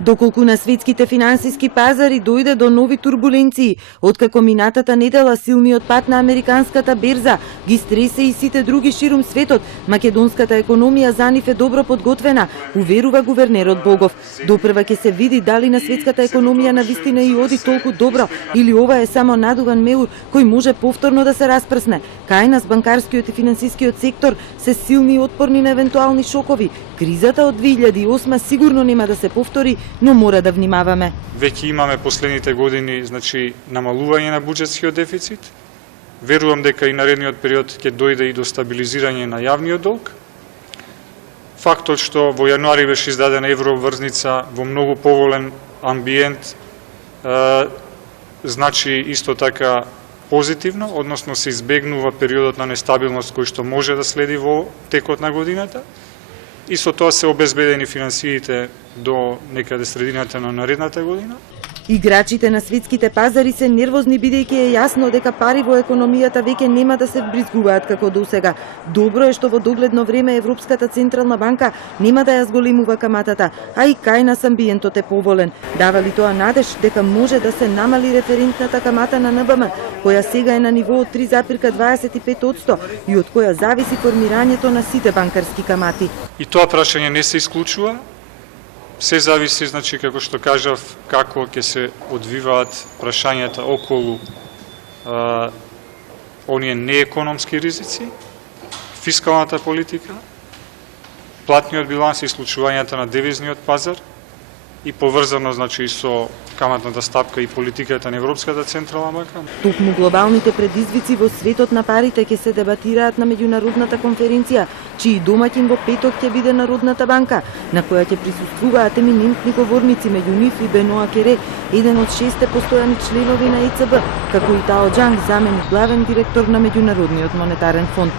Доколку на светските финансиски пазари дојде до нови турбуленции, откако минатата недела силниот пат на американската берза ги стресе и сите други ширум светот, македонската економија за нив е добро подготвена, уверува гувернерот Богов. Допрва ќе се види дали на светската економија навистина и оди толку добро или ова е само надуван меур кој може повторно да се распрсне. Кај нас банкарскиот и финансискиот сектор се силни и отпорни на евентуални шокови. Кризата од 2008 сигурно нема да се повтори, но мора да внимаваме. Веќе имаме последните години, намалување на буџетскиот дефицит. Верувам дека и наредниот период ќе дојде и до стабилизирање на јавниот долг. Фактот што во јануари беше издадена еврообврзница во многу поволен амбиент, значи исто така позитивно, односно се избегнува периодот на нестабилност кој што може да следи во текот на годината. И со тоа се обезбедени финансиите до некаде средината на наредната година. Играчите на светските пазари се нервозни бидејќи е јасно дека пари во економијата веќе нема да се вбризгуваат како досега. Добро е што во догледно време Европската централна банка нема да ја зголемува каматата, а и кај нас амбиентот е поволен. Дава ли тоа надеж дека може да се намали референтната камата на НБМ, која сега е на ниво од 3,25% и од која зависи формирањето на сите банкарски камати? И тоа прашање не се исклучува. Се зависи, како што кажав, како ќе се одвиваат прашањата околу оние неекономски ризици, фискалната политика, платниот биланс и случувањата на девизниот пазар и поврзано и со каматната стапка и политиката на Европската централна банка. Токму глобалните предизвици во светот на парите ќе се дебатираат на меѓународната конференција, чиј домаќин во петок ќе биде Народната банка, на која ќе присуствуваат еминентни говорници, меѓу нив и Беноа Кере, еден од 6 постојани членови на ЕЦБ, како и Тао Џанг, заменик главен директор на Меѓународниот монетарен фонд.